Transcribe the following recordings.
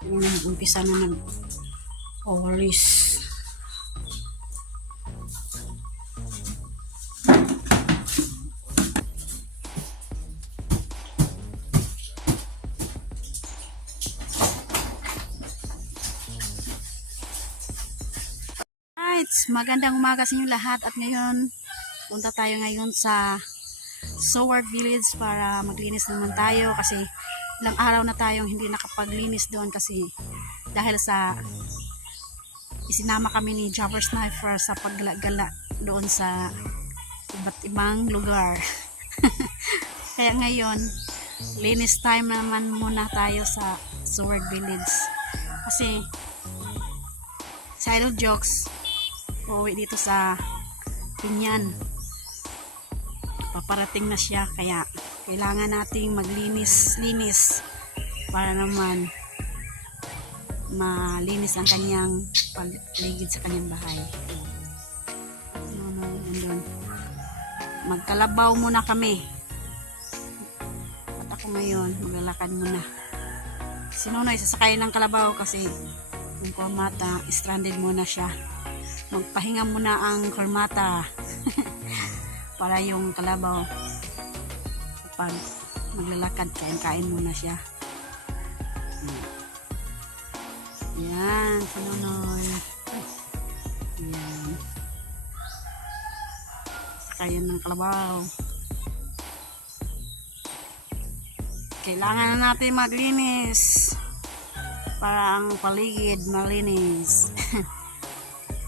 Umpisa na nag-ovaries. Magandang umaga sa inyo lahat at ngayon punta tayo ngayon sa Soward Village para maglinis naman tayo kasi ilang araw na tayong hindi nakapaglinis doon kasi dahil sa isinama kami ni Jobber Sniper sa paggala-gala doon sa iba't ibang lugar. Kaya ngayon linis time naman muna tayo sa Soward Village kasi sa Idol Jokes uuwi dito sa Pinyan, paparating na siya kaya kailangan nating maglinis-linis para naman malinis ang kanyang paligid sa kanyang bahay. Magkalabaw muna kami at ako ngayon maglalakad muna. Si Nonoy sasakay ng kalabaw kasi yung Kormata stranded muna siya. Magpahinga muna ang Kormata para yung kalabaw kapag maglalakad kain-kain muna siya. Yan, si Nonoy. Yan. Sakayan ng kalabaw. Kailangan na natin maglinis para ang paligid malinis.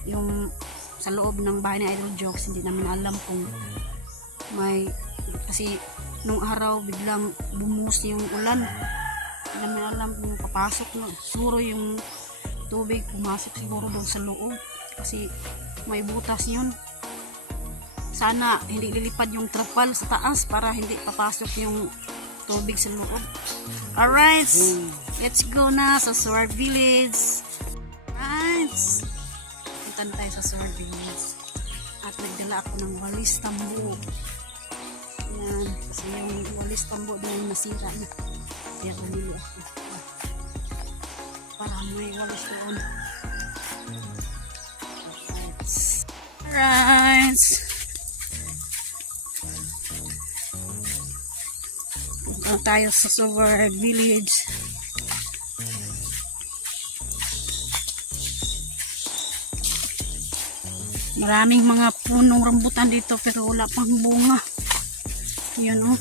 Yung sa loob ng bahay ni Idol Jokes hindi namin alam kung may kasi nung araw biglang bumuhos yung ulan, hindi namin alam kung papasok na siguro yung tubig pumasok siguro doon sa loob kasi may butas yun. Sana hindi lilipad yung trapal sa taas para hindi papasok yung tubig sa loob. Alright, let's go na sa Soward Village. Right, punta tayo sa Soward Village at nagdala ako ng walis tambo. Yan, kasi yung walis tambo doon nasira na kaya bumili ako para may walis doon. Alright, punta tayo sa Soward Village. Maraming mga punong rambutan dito pero wala pang bunga. Yan o.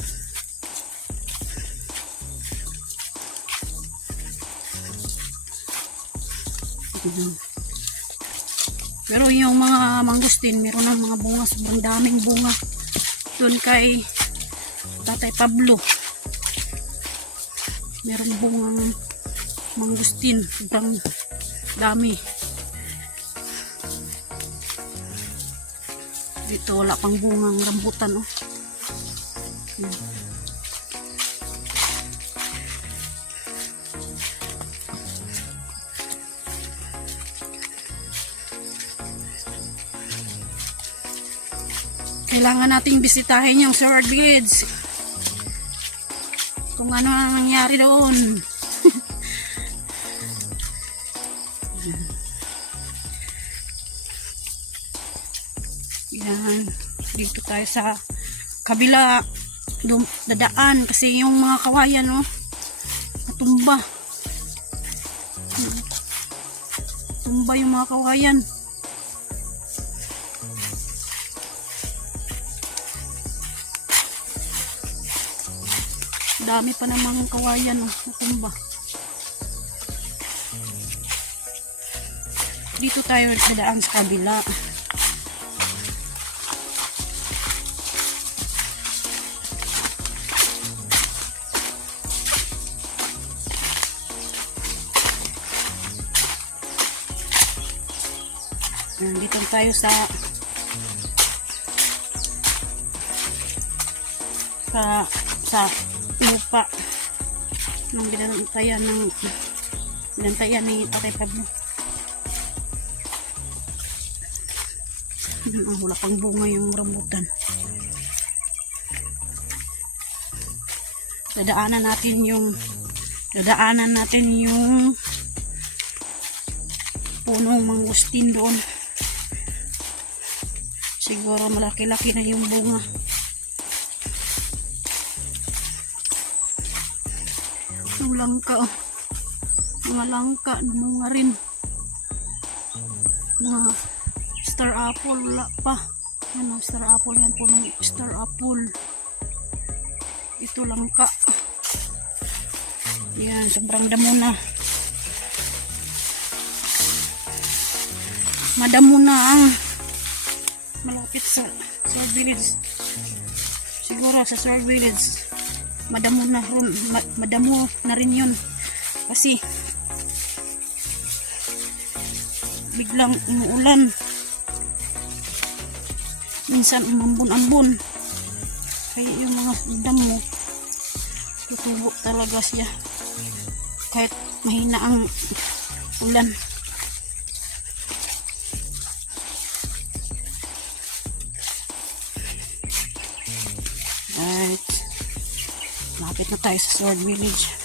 Pero yung mga mangustin, meron ng mga bunga, sobrang daming bunga. Doon kay Tatay Pablo, meron bungang mangustin, sobrang dami. Dito wala pang bungang rambutan oh. Kailangan nating bisitahin yung Soward Village kung ano ang nangyari doon. Yan, dito tayo sa kabila dadaan kasi yung mga kawayan oh, natumba. Tumba yung mga kawayan. Dami pa namang kawayan oh, natumba. Dito tayo dadaan sa kabila. Dito tayo sa lupa ng binantayan ni Tatay Pablo. Wala pang bunga yung rambutan. Dadaanan natin yung punong mangustin doon. Siguro malaki-laki na yung bunga. Yung langka, oh. Mga langka, bunga rin. Mga star apple, wala pa. Yan, star apple yan, punong star apple. Ito langka. Yan, sobrang damo na. Madamo na ang malapit sa Sword Village. Siguro sa Sword Village madamo na rin, madamo na rin yun kasi biglang umuulan, minsan umambon-ambon, kaya yung mga damo tutubo talaga siya kahit mahina ang ulan. Right. Lapit na tayo sa Sword Village.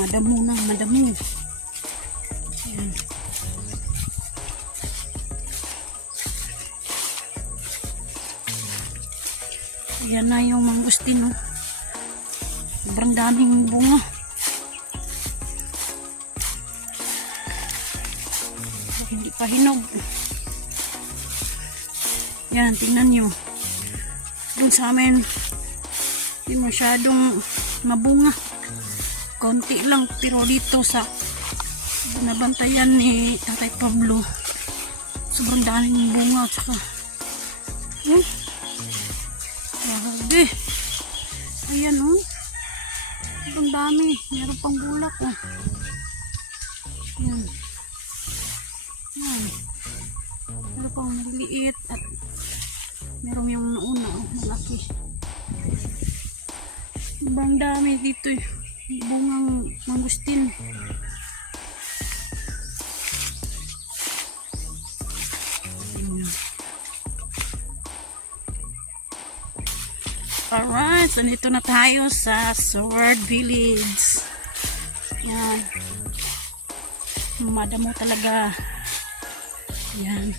Madamo na, madamo. Ayan. Ayan na yung mangustin, no? Sobrang daming bunga. Hindi pa hinog. Yan, tingnan nyo. Doon sa amin, hindi masyadong mabunga. Konti lang. Pero dito sa nabantayan ni Tatay Pablo, sobrang daming bunga. Tsaka, grabe. Ayan, oh. Sobrang dami. Meron pang bulak, oh. Ayan. Ayan. Meron pang maliliit at meron yung nauna, oh, malaki. Sobrang dami dito, eh. Bungang mangustin. Alright, so dito na tayo sa Sword Village. Yan. Madamo talaga. Yan.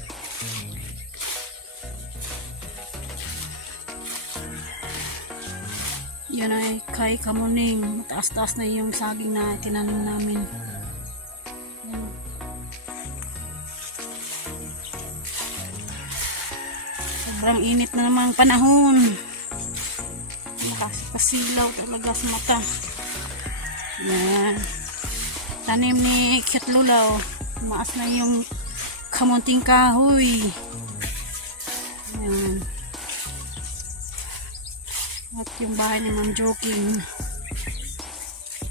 Yan ay kay kamuning. Taas-taas na yung saging na tinanim namin. Yan. Sobrang init na naman ang panahon. Nakasilaw talaga sa mata. Yan. Tanim ni Kitlulaw. Maas na yung kamunting kahoy. Yan. At yung bahay ni Ma'am Joking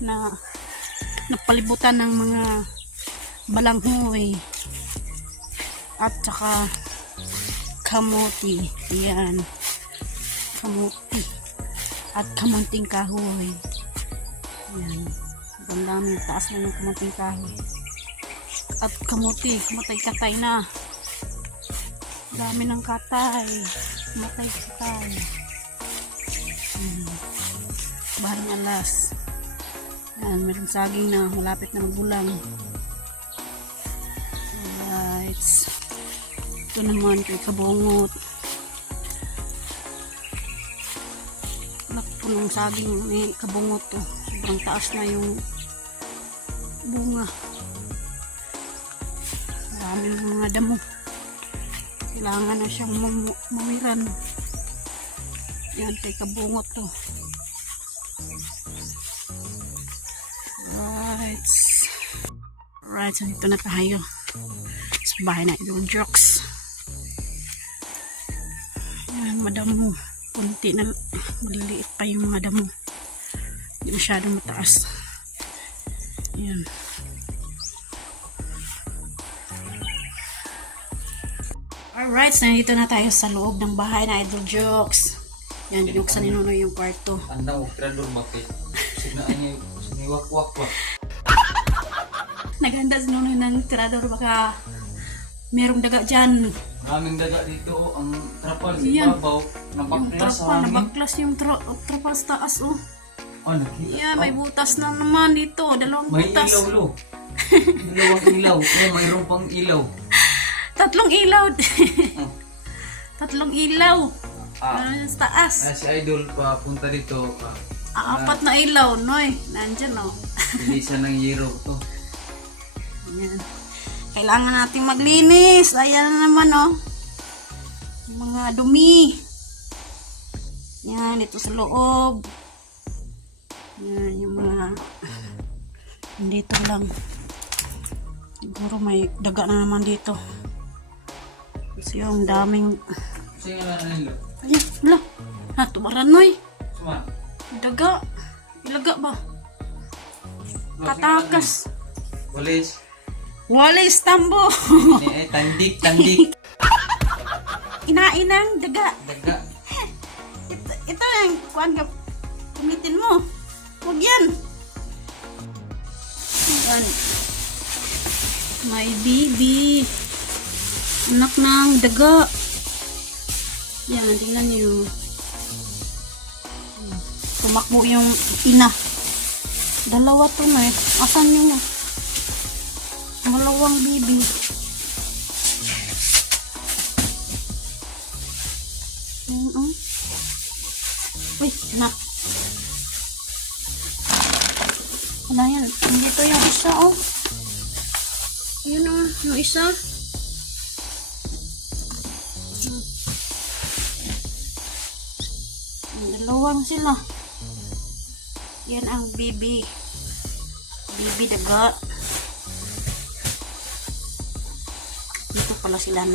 na napalibutan ng mga balanghoy at saka kamuti. Yan. Kamuti at kamunting kahoy. Yan. Ang dami. Taas na yung kamunting kahoy. At kamuti. Kamatay-katay na. Dami ng katay. Kamatay-katay. Baharang alas. Yan, meron saging na malapit na magbulang. Alright. Ito naman kay kabungot. Nakpo ng saging ni kabungot to. Sobrang taas na yung bunga. Maraming mga damo. Kailangan na siyang mamiran. Yan kay kabungot to. Alright, so dito na tayo sa bahay na Idol Jokes. Yan, madamo. Kunti na, maliliit pa yung mga damo. Hindi masyadong mataas. Yan. Alright, so dito na tayo sa loob ng bahay na Idol Jokes. Yan, binuksan ni Nuno yung kwarto. Anda ukrador bakit? Sinaanya siniwak-wak. Naghanda si Nuno ng tirador, baka merong daga dyan. Maraming daga dito, ang trapal sa Yan. ibabaw, Yung nabaklas sa trapal, hangin. nabaklas yung trapal sa taas, oh. Oh, nakita. Yan, may butas na naman dito. Dalawang May butas. ilaw, lo. Dalawang ilaw. Mayroon pang ilaw. Tatlong ilaw. Oh. Tatlong ilaw. Ah. Sa taas. Si Idol papunta dito. Apat na ilaw, Noy. Nandyan, oh. Bilisan ng yero to. Yan. Kailangan natin maglinis. Ayan na naman, oh. Yung mga dumi. Yan, dito sa loob. Yan, yung mga... Dito lang. Siguro may daga na naman dito. Kasi yung daming... Sige nga na nilo. Ayan, wala. Ha, tumaran, Noy. Suma. Daga. Ilaga ba? Katakas. Walis. Walis tambo. Tandik. Inainang daga. Daga. Ito yung kuhan ka. Gamitin mo. Huwag yan. Yan. May bibi. Anak ng daga. Yan, tingnan niyo. Tumakbo yung ina. Dalawa to na. Asan yun na? Malawang bibi. Yan, oh. Uy, anak. Wala yan. Dito yung isa, oh. Ayun na, yung isa. Dalawang sila. Yan ang bibi. Bibi daga. Dito pala sila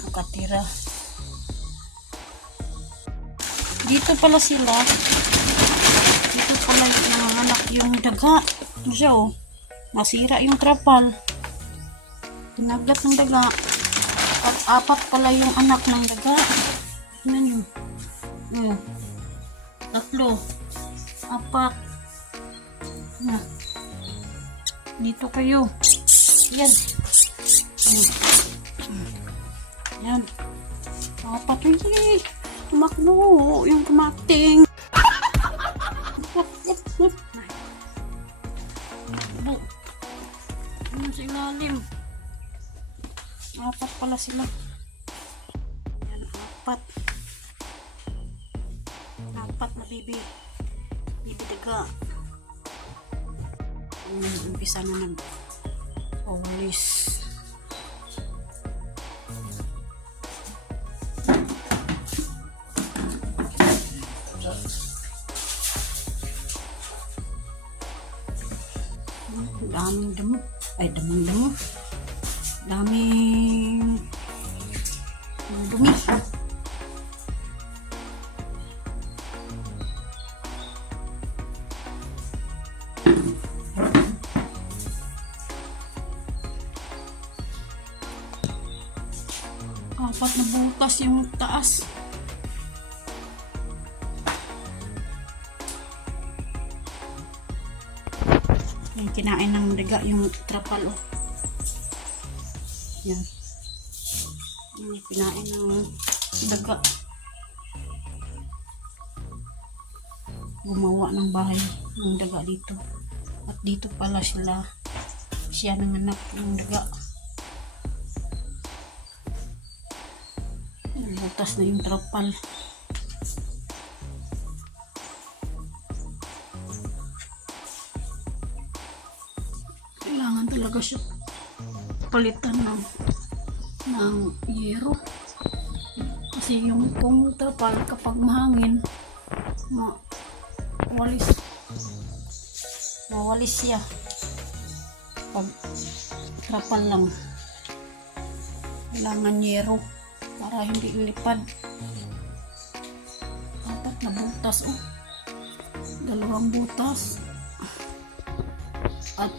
nakatira. Dito pala sila. Dito pala nanganak yung daga. Ano siya, oh. Nasira yung trapal. Tinagat ng daga. At apat pala yung anak ng daga. Ano yun? Tatlo. Apat. Dito kayo. Yan. Yan. Apat. Ay, tumakbo. Yung kumating. Ano sa ilalim? Apat pala sila. Yan, apat. Apat na bibi. Bibi daga. Umpisa na nag-walis. Daming damo. Ay, daming dumi. Apat na butas yung taas. Yung kinain ng daga yung trapal, oh. Yan. Yung kinain ng daga. Gumawa ng bahay ng daga dito. At dito pala siya nanganak ng daga. Butas na yung trapal. Kailangan talaga siya palitan ng yero. Kasi yung pong trapal kapag mahangin, mawalis siya. Pag trapal lang, kailangan yero para hindi ilipad. Apat na butas, oh. Dalawang butas. At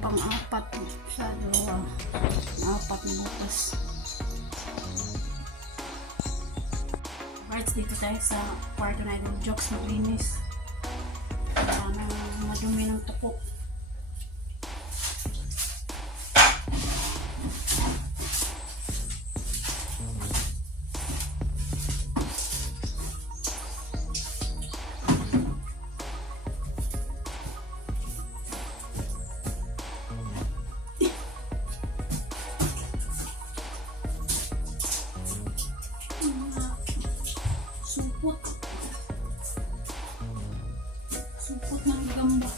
pang-apat sa dalawa. Apat na butas. Alright, dito tayo sa kwarto na Idol Jokes maglinis. Sana madumi ng tuko. supot. Supot ng gamba.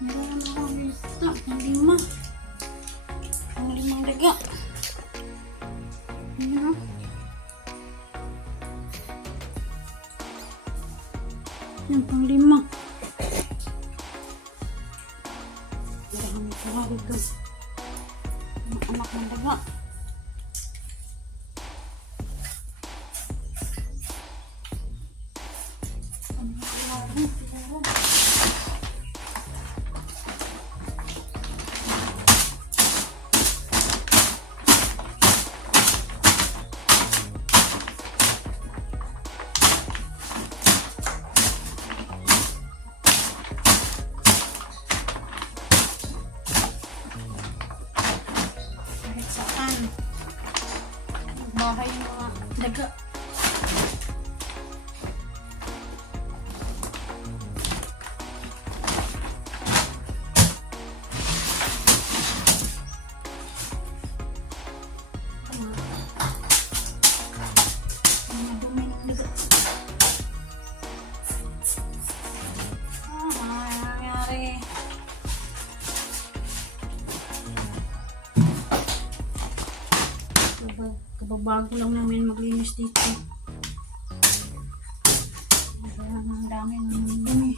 Meron ako dito. Ang limang daga. Ayan. Yan, pang lima. Meron ako dito. Ang anak ng daga. Bahay ng mga daga. Mga dumi ng daga. Nangyari. Kababago lang namin maglinis dito. Kaya ang dami ng dumi.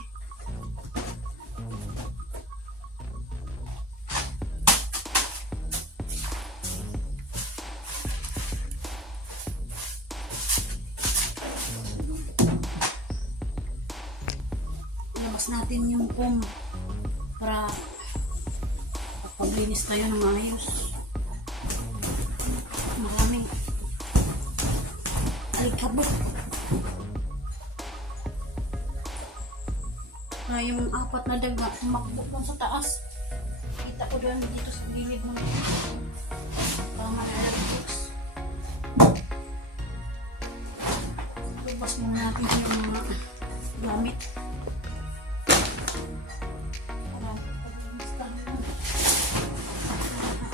Labas natin yung comb para paglinis tayo ng ayos. Marami alikabok. Yung apat na daga tumakbo doon sa taas. Kita ko doon dito sa gilid ng tama na electrics. Lubas muna natin yung mga gamit. Para paglinis tayo.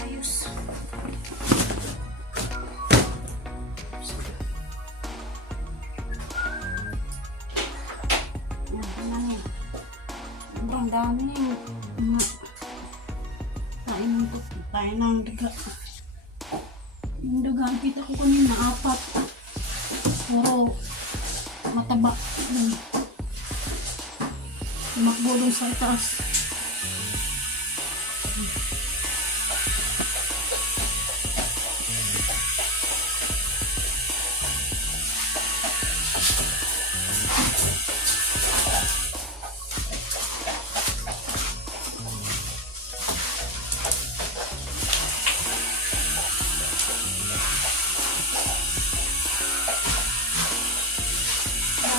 Ayos. Ang dami tayo ng daga. Yung daga, ang kita ko kanina, apat. Puro mataba. Tumakbo dun sa itaas.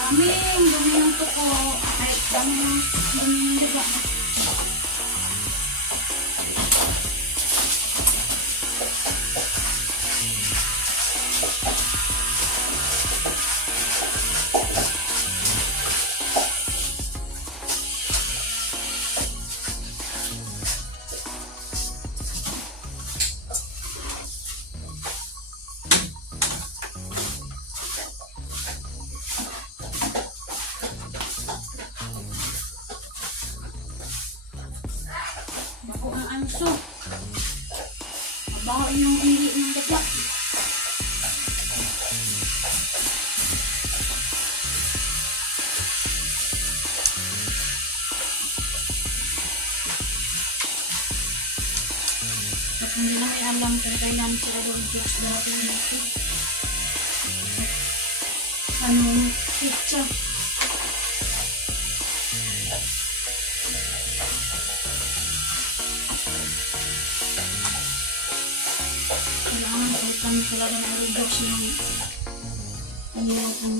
Daming dumi ng tuko. Ay, daming dumi ng daga. Jokes, oh. Mabaho yung ihi ng daga. At hindi na may alam kung kailan si Idol Jokes darating dito. Anong pizza? Kailangan palitan talaga ng Idol Jokes yung hirap ng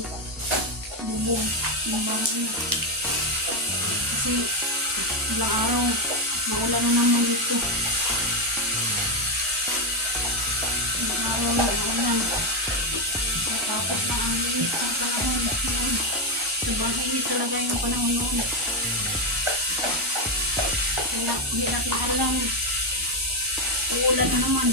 bubong ng bahay. Kasi ilang araw maulan na naman dito. Ilang araw na maulan. Tapos na ang linis ng panahon noon. Sobrang init talaga yung panahon noon. Kaya hindi natin alam. Uulan na naman.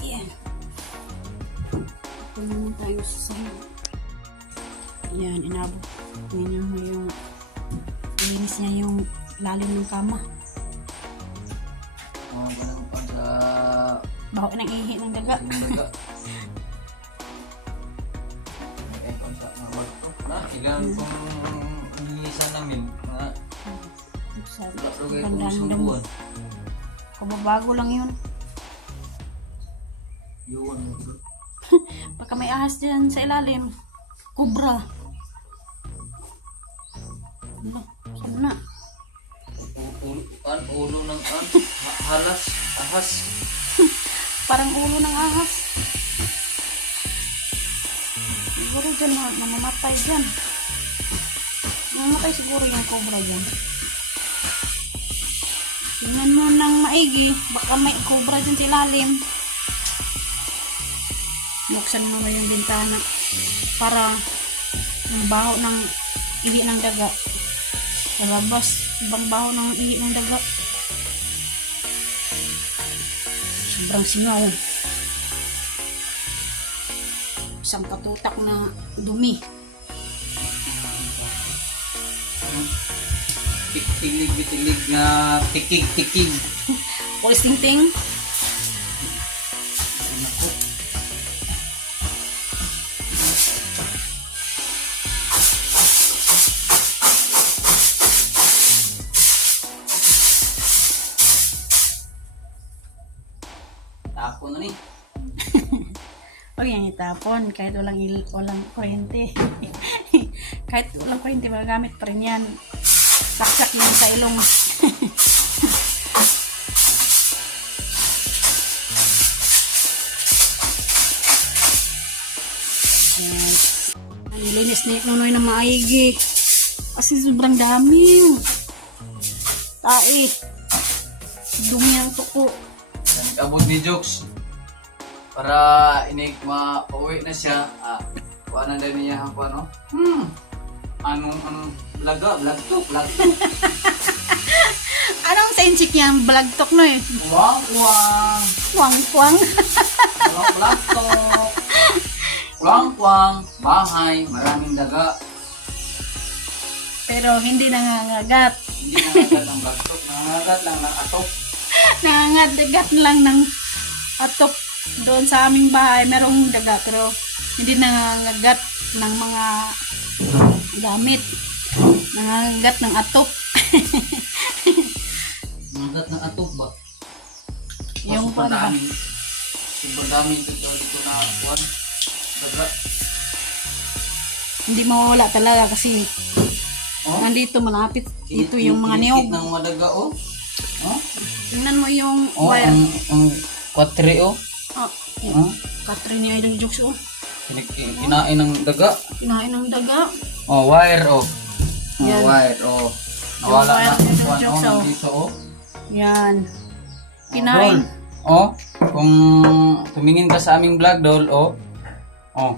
Yan. Ito naman tayo sa sahig. Yan, inabot. Tingnan mo yung linis niya yung lalim ng kama. Ganun pa sa Baho ng ihi ng daga. daga. May pa sa mga barko. Ilang kung nilisan namin. Sabi, Lagay ko tandaan isang mo. buwan. Kababago lang yun. Yun. Pagka may ahas dyan sa ilalim, kubra. Ano? Saan na? Ulo ng halas. Ahas. Parang ulo ng ahas. Siguro dyan mamamatay dyan. Mamamatay siguro yung cobra dyan. Tingnan mo ng maigi. Baka may cobra dyan sa ilalim. Buksan mo na yung bintana para ang baho ng ihi ng daga. Lalabas. Ibang baho ng ihi ng daga. Sobrang singaw. Isang katutak na dumi. Tilig na tikig. Pulis ting-ting. Tapo na ni. Huwag yan itapon kahit walang kuryente. Kahit walang kuryente, magagamit pa rin yan. Saksak yan sa ilong. Yes. Nilinis ni Nonoy na maigi. Kasi sobrang dami. Tae. Dumi ang tuko. Abot ni Jokes para inig mauwi na siya. Kuha na din niya ako ano. Anong blaga, blagtok. Anong sensik yan? Blagtok no eh. Wang. Kwang-kwang. Blagtok. Wang. Bahay, maraming daga. Pero hindi nangangagat. Hindi nangagat ang blagtok, nangagat lang ng atok. Nangangagat lang ng atok. Doon sa aming bahay, merong daga pero hindi nangangagat ng mga gamit. Nangangagat ng atok. Nangagat ng atok ba? Yung super ano ba? dami. Super dami dito na kuwan. Daga. Hindi mawawala talaga kasi Oh? nandito malapit dito yung mga niyog. Kinikit ng madaga oh. Oh? Tingnan mo yung Oh, wire. ang kwatre oh. Oh, Oh? Katrin ni Idol Jokes oh. Kinain ng daga. Kinain ng daga. Oh, wire oh. Oh, Yan. wire oh. Nawala Yung wire na ang ng kwan oh, jokes, oh. nandito oh. Yan. Kinain. Oh, kung tumingin ka sa aming vlog, Dol, oh. Oh.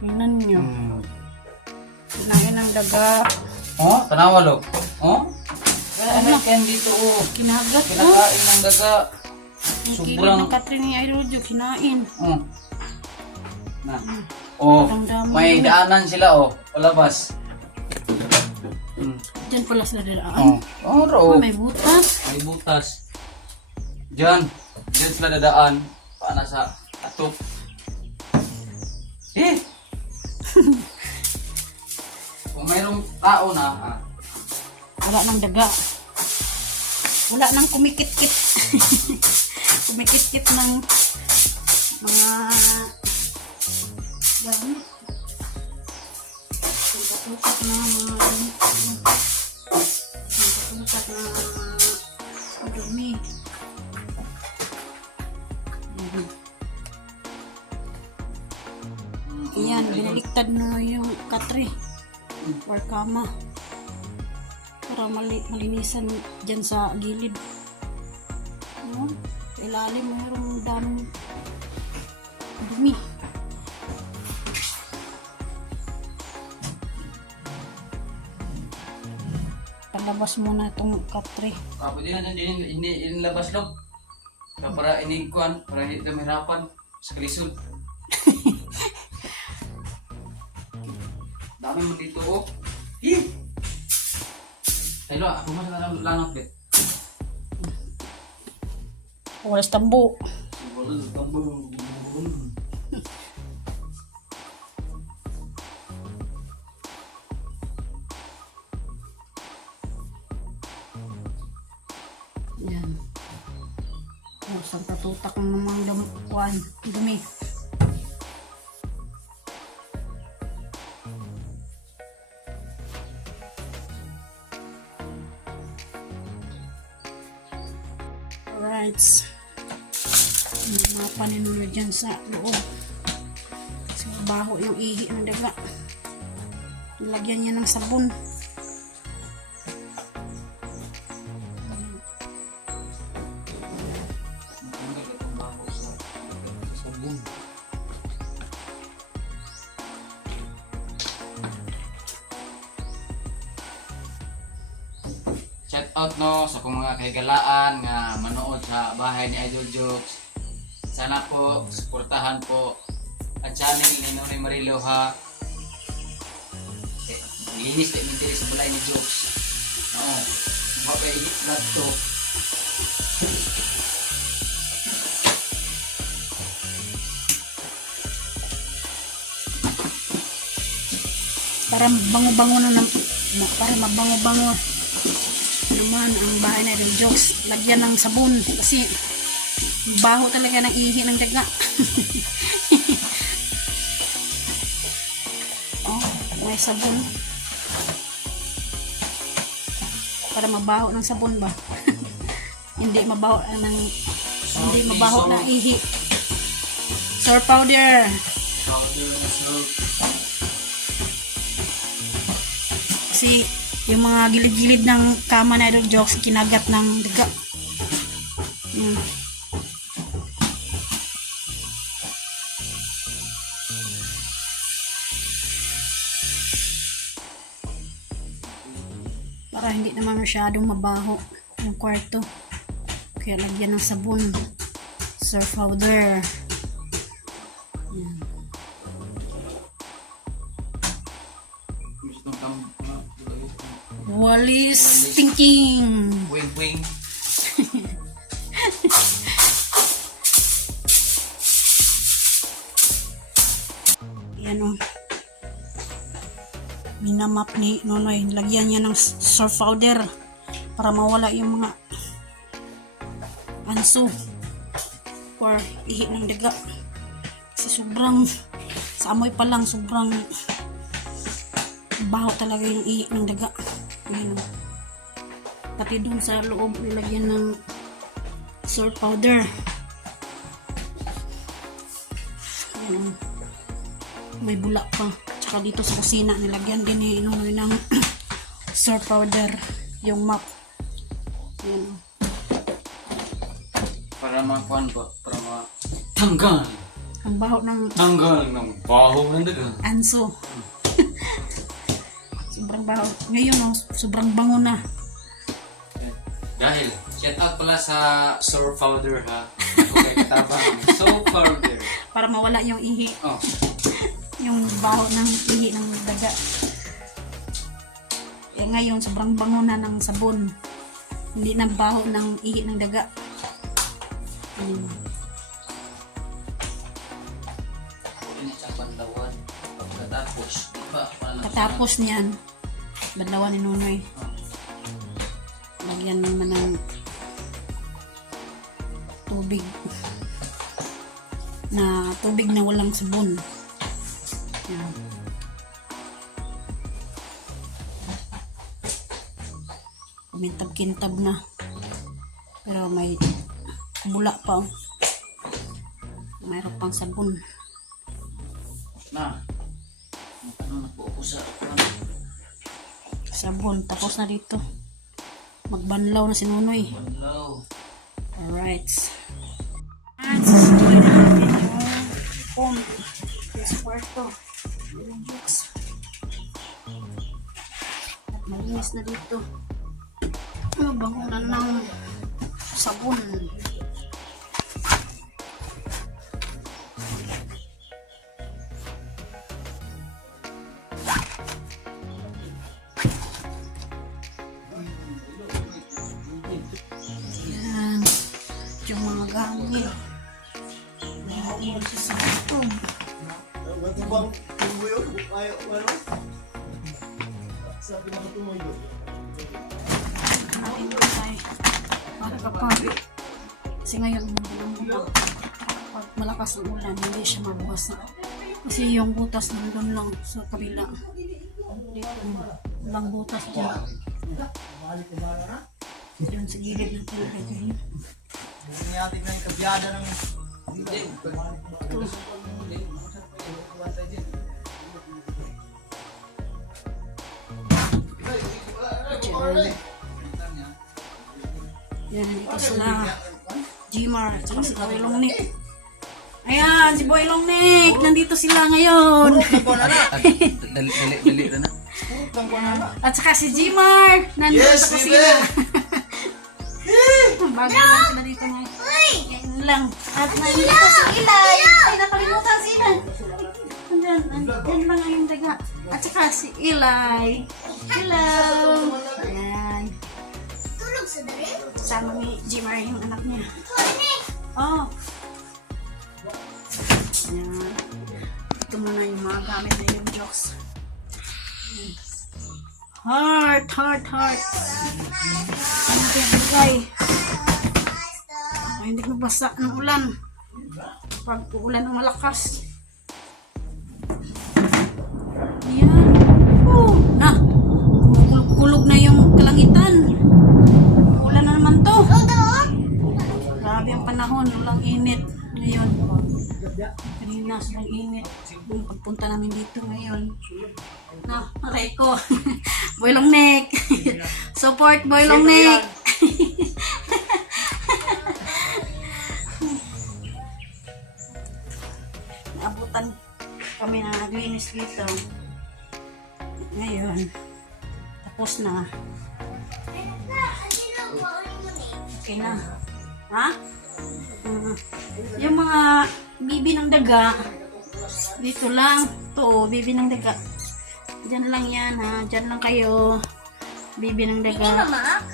Tingnan nyo. Hmm. Kinain ng daga. Oh, tanawa, lo. Oh. Ano yan dito, oh. Kinagat. Oh. Kinakain ng daga. Yung kilid Sobrang, ng Catherine ni Idol Joe, kinain. oh. Na. Oh, Ang dami may yun. daanan sila, oh. Palabas. Hmm. Diyan pala sila dadaan. Oh, Oh, ro. may butas. May butas. Diyan. Diyan sila dadaan. Paana sa atok. Eh! Kung mayroong tao na, Wala nang daga. Wala nang kumikit-kit. Kumikit-kit ng mga gamit. Tukat na mga gamit. Tukat na dumi. Ayan, binaliktad na yung katre or kama para malinisan dyan sa gilid. Ayan, sa ilalim mayroong daming dumi. Palabas muna itong katre. pwede na dyan inilabas lang. Para inikuan, para hindi na mahirapan sa grisod. Dami mo dito, oh. Hi! Hello, ako mas langat, bet. Walas tambo. Yan. Saan tatutak ng mga dumi. Alright. Mapanin mo na dyan sa loob. Kasi mabaho yung ihi ng daga. Lagyan niya ng sabon. Shout out no sa kong mga kaigalaan nga manood sa bahay ni Idol Jokes. Sana po suportahan po ang channel ni Nonoy Marilo ha. Linis na imitiri sa balay ni Jokes. Oo. Mapahigit na to. Para bango-bango na para mabango-bango naman ang bahay na Idol Jokes. Lagyan ng sabon kasi baho talaga ng ihi ng daga. Oh, may sabon para mabaho ng sabon ba. Hindi mabaho ng ihi. Sour powder. Kasi yung mga gilid-gilid ng kama na Idol Jokes kinagat ng daga. Para hindi naman masyadong mabaho yung kwarto. Kaya lagyan ng sabon. Sour powder. Yan. Walis thinking. Wing wing. Yan o. Minamap ni Nonoy. Lagyan niya ng sour powder para mawala yung mga anso or ihi ng daga. Kasi sobrang sa amoy pa lang sobrang baho talaga yung ihi ng daga. Ayan o. Pati dun sa loob nilagyan ng sour powder. Ayan o. May bula pa. Tsaka dito sa kusina nilagyan din ni Nonoy ng sour powder yung mop. Ayan o. Para makuan po, para matanggal. Ang baho ng Tanggal ng baho ng daga. anso. Sobrang baho. Ngayon, oh, sobrang bango na. Dahil, shout out pala sa soap powder ha. Ako kay katabang soap powder. Para mawala yung ihi. Oh, Yung baho ng ihi ng daga. Eh, ngayon, sobrang bango na ng sabon. Hindi na baho ng ihi ng daga. ini sa pantawan. Pagkatapos, iba pala. Katapos niyan, badlawan ni Nunoy. Lagyan naman ng tubig na walang sabon. Yan. Kumintab-kintab na. Pero may bula pa. Oh. Mayroon pang sabon. Na, ano na po ako sa Sabon. Tapos na dito. Magbanlaw na si Nunoy. Banlaw. Alright. At susubuin natin yung phone. Yung kwarto. Yung books. At malinis na dito. Bangunan ng sabon. Yan. Yung mga gamit. Mahawal siya sa ito. Kain ko tayo. Para kapag kasi ngayon pag malakas ang ulan hindi siya mabukas na kasi yung butas nandun lang sa kabila dito lang butas dyan yun sa gilid ng tubig yun. Yan, dito sila. Jimar, tsaka si Boy Long Nick. Ayan, si Boy Long Nick. Nandito sila ngayon. Dali na. At saka si Jimar. Nandito sa kusina. Bago lang sila dito ngayon. Ngayon lang. At nandito si Ilay. Ay, nakalimutan si Ilay. Andyan lang ang daga. At saka si Ilay. Hello. Ayan. Kasama ni Jimar yung anak niya. Oh. Ayan. Ito muna yung mga gamit na yung jokes. Heart. Ano ito yung bigay? Ay, hindi mabasa ng ulan. Pag uulan ng malakas. Ayan. Na. Kulog na yung kalangitan. Ulan na naman to. Grabe ang panahon. Walang init ngayon. Kanina sobrang init. Yung pagpunta namin dito ngayon. Na, aray ko. Boy Long Nick. Support Boy Long Nick. Naabutan kami na naglinis dito. Ngayon. Tapos na. Okay na. Ha? Yung mga bibi ng daga, dito lang. To, bibi ng daga. Diyan lang yan ha. Diyan lang kayo. Bibi ng daga. Hindi mamaak?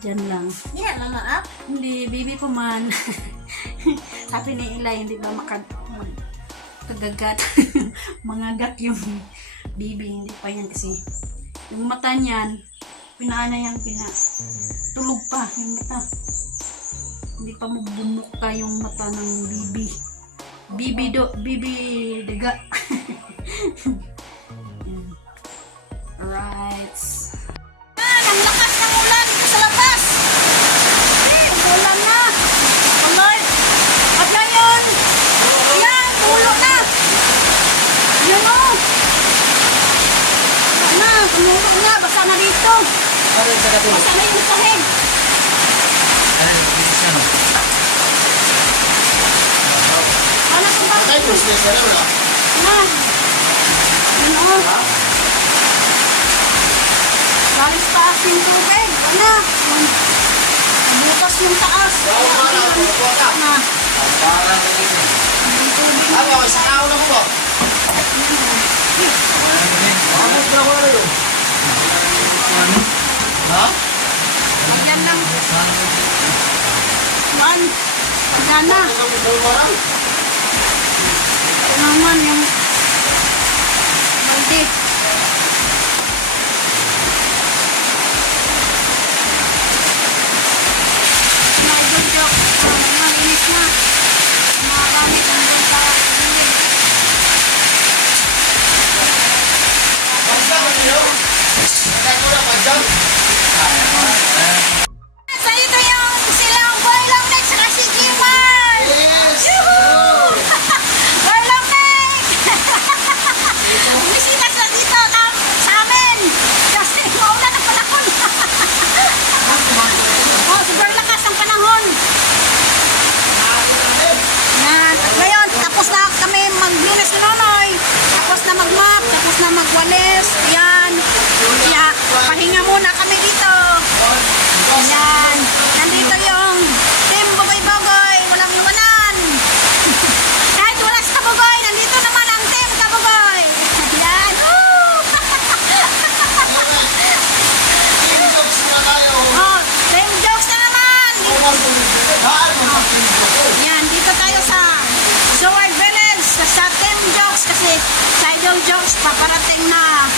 Diyan lang. Hindi na mamaak? Hindi, bibi po man. Sabi ni Ilay, hindi ba kagagat. Mangagat yung bibi. Hindi pa yan kasi. Yung mata niyan, pinaana yan, tulog pa yung mata. Hindi pa magbumuka yung mata ng bibi. Bibi daga. Alright. Ang lakas ng ulan dito sa labas. Ulan na. Alright. At ngayon, ayan, ulo na. Ayan o. Tumulog na, basa na dito. Basa na yung sahig. Na. Ano? Galis taas yung tubig. Ano? Bukas yung taas. Na. Parang ganito. Yung tubig. Ganyan lang. Man. Pagana. Ito naman yung balde. Idol joke. Malinis na. Makakamit ang doon sa gilid. So ito yung silang Boylong Neck saka si Jimar! Yuhuu! Boylong Neck! Bisita sila dito sa amin! Kasi maulan ang panahon! Oh, super lakas ang panahon! Yan. At ngayon, tapos na kami maglinis ni Nonoy. Tapos na mag-mop, tapos na magwalis. Yan. Kaya, pahinga muna kami dito. Yan. Nandito yung Team Bugoy-Bugoy. Walang iwanan. Kahit wala si Kabugoy, nandito naman ang Team Kabugoy. Yan. Woo! Oh, Team Jokes na naman. Yan, dito tayo sa Sword Village sa Team Jokes kasi sa Idol Jokes paparating na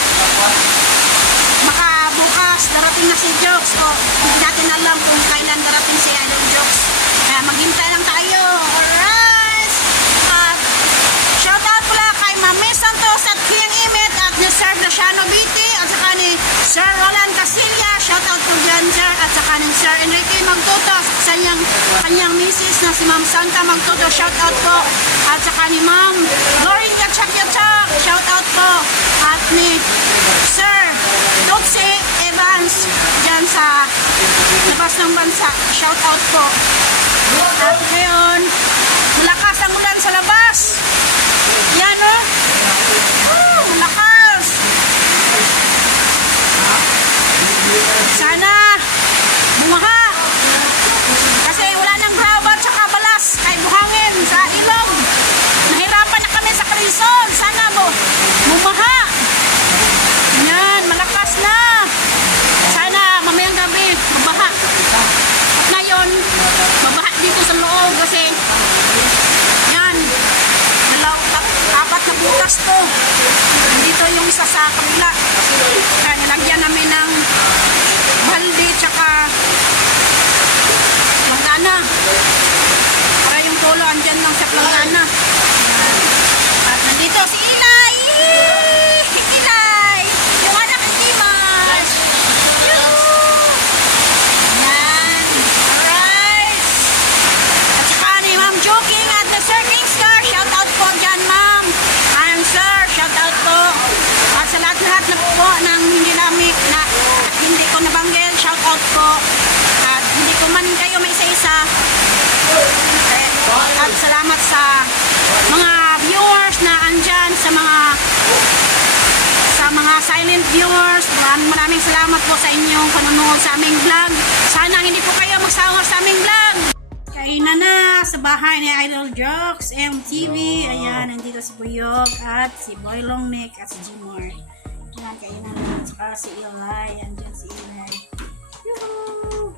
baka bukas darating na si Jokes o hindi natin alam kung kailan darating si Idol Jokes kaya maghintay lang tayo. Alright, shoutout pala kay Mami Santos at King Imit at ni Sir Graciano Biti at saka ni Sir Roland Casilla. Shoutout po dyan sir at saka ni Sir Enrique Magtuto sa kanyang misis na si Ma'am Santa Magtuto. Shoutout po at saka ni Ma'am Lauren Gatchak-Gatchak. Shoutout po at ni Sir Tutsi Evans dyan sa labas ng bansa. Shoutout po. At ngayon malakas ang ulan sa labas. Yan o. Malakas. Sana bumaha. Kasi wala nang graba at saka balas. Ay buhangin sa ilog. Nahirapan na kami sa Quezon. Sana bumaha. Yan, malakas na. Sana mamayang gabi mabaha. At ngayon, mabaha dito sa loob kasi yan, apat na butas to. Dito yung isa sa kabila. Kaya nilagyan namin ng balde tsaka planggana. Para yung polo andyan lang sa planggana. At nandito si Ilay! Ilay! Yung anak ni Dimas! Yan! Alright! At saka ni Ma'am Joking at the Sir Kingstar. Shoutout po dyan ma'am! And sir, shoutout po! At sa lahat-lahat na po ng hindi namin na hindi ko nabanggit, shoutout po! At hindi ko man kayo may isa-isa. At salamat sa mga viewers na andyan, sa mga silent viewers. Maraming salamat po sa inyong panonood sa aming vlog. Sana hindi po kayo magsawa sa aming vlog. Kainan na sa bahay ni Idol Jokes MTV. Ayan, nandito si Buyog at si Boylong Neck at si Jimor. Ayan, kainan na. Saka si Ilay. Andyan si Ilay. Yuhuu!